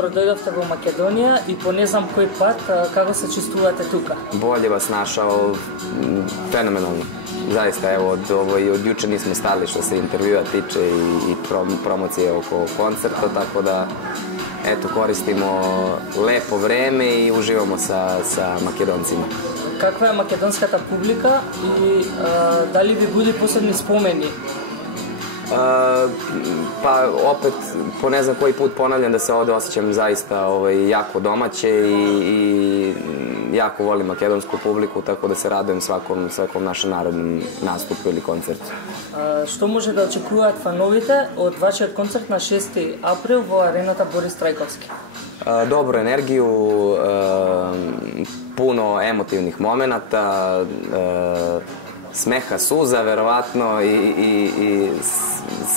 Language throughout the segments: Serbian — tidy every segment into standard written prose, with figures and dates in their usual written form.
добро дојдовте во Македонија и по не знам кој пат, како се чувствувате тука? Bolje vas našao, fenomenalno. Zaista, evo, od juče nismo stali što se intervjua tiče i promocije oko koncerta, tako da, eto, koristimo lepo vreme i uživamo sa Makedoncima. Каква е македонската публика и дали ви буди посебни спомени? Pa opet, po ne znam koji put ponavljam da se ovde osjećam zaista jako domaće i jako volim makedonsku publiku, tako da se radujem svakom našem narodnom nastupu ili koncertu. Што може да очекуваат фановите од вашиот концерт на 6 април во арената Борис Трајковски? Dobru energiju, puno emotivnih momenata, smeha, suza, verovatno, i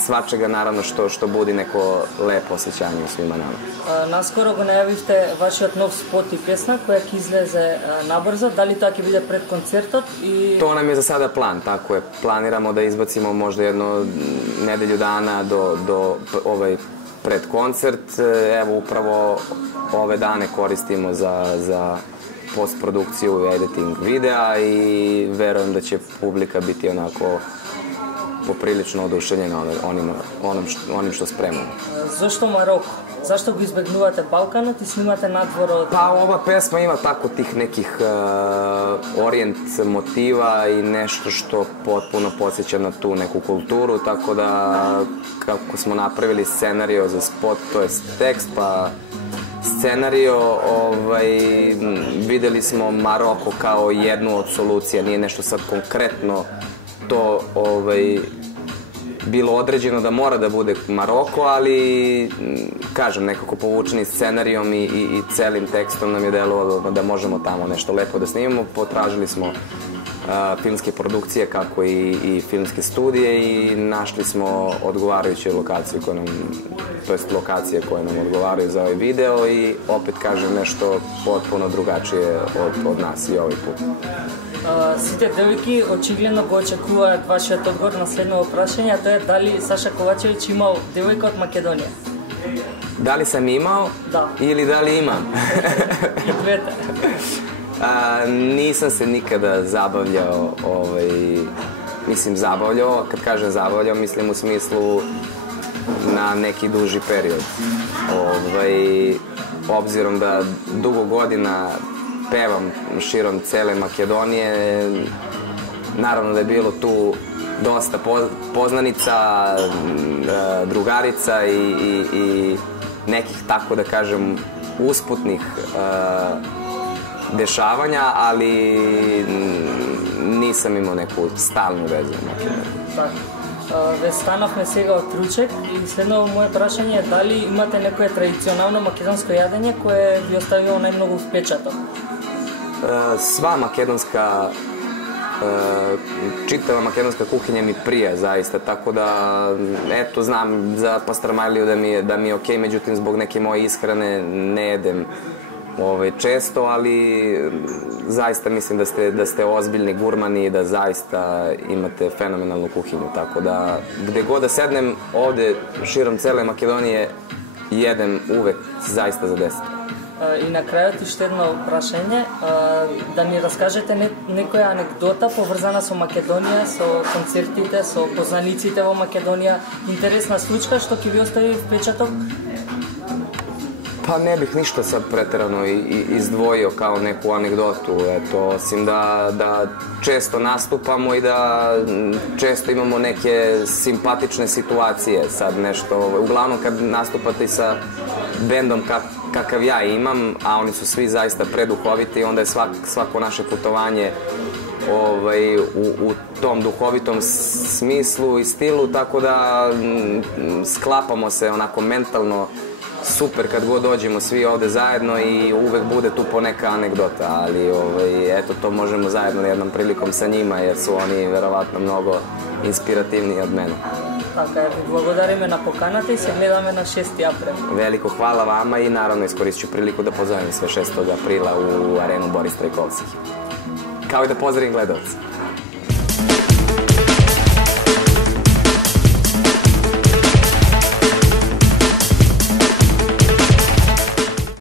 svačega, naravno, što budi neko lepo osjećanje u svima nama. Наскоро го најавивте вашиот нов спот и песна која ќе излезе набрзо. Дали тоа ќе биде пред концертот? To nam je za sada plan, tako je. Planiramo da izbacimo možda jedno nedelju dana do pred koncert. Evo, upravo ove dane koristimo za postprodukciju i editing videa i verujem da će publika biti onako poprilično oduševljena onim što spremamo. Zašto Maroko? Zašto го избегнувате Балканот и снимате надвор од... Pa ova pesma ima tako tih nekih orijent motiva i nešto što potpuno podsjeća na tu neku kulturu, tako da kako smo napravili scenario za spot, to je tekst, pa scenario, videli smo Maroko kao jednu od solucija, nije nešto sad konkretno to bilo određeno da mora da bude Maroko, ali kažem, nekako povučeni scenarijom i celim tekstom nam je delovalo da možemo tamo nešto lepo da snimamo. Potražili smo filmske produkcije, kako i filmske studije, i našli smo odgovarajuće lokacije lokacije koje nam odgovaraju za ovaj video, i opet kažem, nešto potpuno drugačije od nas i ovaj put. Сите девојки очигледно го очекуваат вашиот одговор на следното прашање, а тоа е дали Саша Ковачевиќ имал девојка од Македонија? Дали sam imao? Da. Ili da li imam? И двете. Nisam se nikada zabavljao, mislim zabavljao, kad kažem zabavljao, mislim u smislu na neki duži period. Obzirom da dugo godina pevam širom cele Makedonije, naravno da je bilo tu dosta poznanica, drugarica i nekih, tako da kažem, usputnih dešavanja, ali nisam imao neku stalnu vezu. Ве станавме сега од ручек и следно моје прашање е дали имате некое традиционално македонско јадење кое ви оставило најмногу впечаток? Sva makedonska, čitava makedonska kuhinja mi prija zaista, tako da, eto, znam za pastrmajliju da mi je okej, međutim, zbog neke moje ishrane ne jedem često, ali zaista mislim da ste ozbiljni gurmani i da zaista imate fenomenalnu kuhinju, tako da gde god da sednem ovde širom cele Makedonije jedem uvek zaista za 10. И на крајот уште едно прашање, да ни раскажете некоја анекдота поврзана со Македонија, со концертите, со познаниците во Македонија, интересна случка што ќе ви остави впечаток? Pa ne bih ništa sad preterano izdvojio kao neku anegdotu, osim da često nastupamo i da često imamo neke simpatične situacije, sad nešto, uglavnom kad nastupate sa bendom kakav ja imam, a oni su svi zaista preduhoviti, onda je svako naše putovanje u tom duhovitom smislu i stilu, tako da sklapamo se onako mentalno super kad god dođemo svi ovde zajedno i uvek bude tu poneka anegdota, ali eto, to možemo zajedno jednom prilikom sa njima, jer su oni verovatno mnogo inspirativniji od mene. Така е, ви благодариме на поканата и се гледаме на 6 април. Veliko hvala vama i naravno iskoristit ću priliku da pozovem sve 6. aprila u arenu Boris Trajkovski. Kao i da pozdravim gledalce.